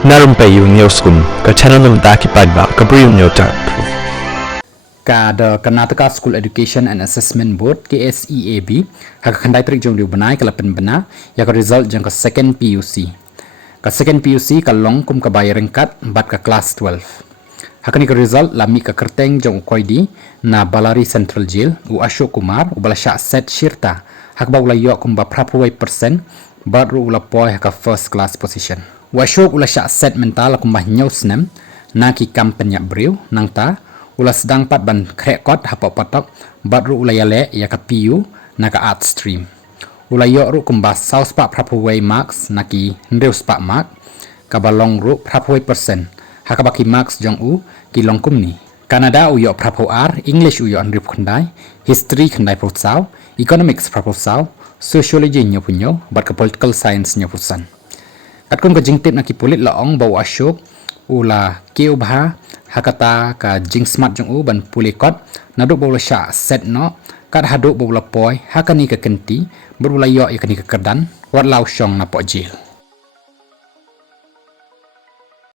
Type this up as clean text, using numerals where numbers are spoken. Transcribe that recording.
Na Rympei U ke channel nabynta ki paidbah ke Bri U Hynñiewtrep. The Karnataka School Education and Assessment Board KSEAB hakandai trik jong diu benai kalapin bena ya ka result jang ka second PUC. Ka second PUC ka long kum ka bayar ringkat bat ka class 12. Hakani ka result lami ka kyrteng jong koidi na Balari Central Jail u Ashok Kumar u balasha set shirta hakba ula yo kum ba prapuai persen bat ru ula poi ka first class position. U Ashok ula sha set mental kum ba nyosnem na ki kampenya Bri U nang ta ula sedang pat ban krekot hapok patok bat ru ula yale ya ka PU na ka art stream. Ula yo ru kumba saus pak prapuai marks na ki ndeus pak mark ka balong ru prapuai persen hakabaki marks jong u ki long kum ni. Canada u yo prapu R, English u yo anrip khandai, history khandai protsau, economics praposau, sociology nyo punyo bat ka political science nyo putsan. Katkun ka jingtip na ki pulit laong bau Ashok ula keubha hakata ka jing smart jong u ban pulikot naduk bola sha set no kat haduh bola poi hakani ka kenti berbula yo yakani ka kerdan wat lau shong na po jail.